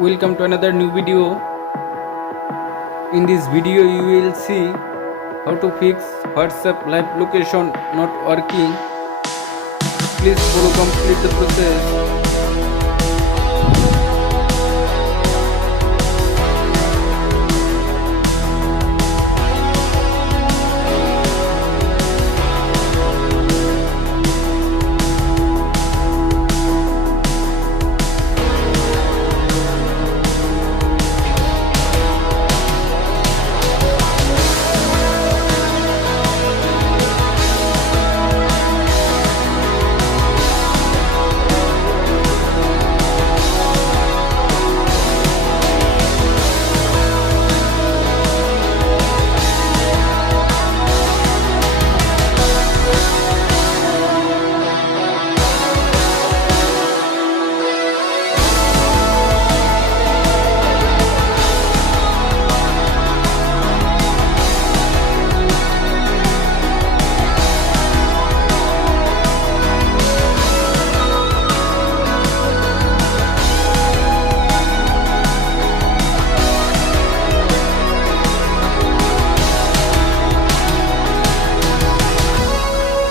Welcome to another new video. In this video you will see how to fix WhatsApp live location not working. Please follow complete the process.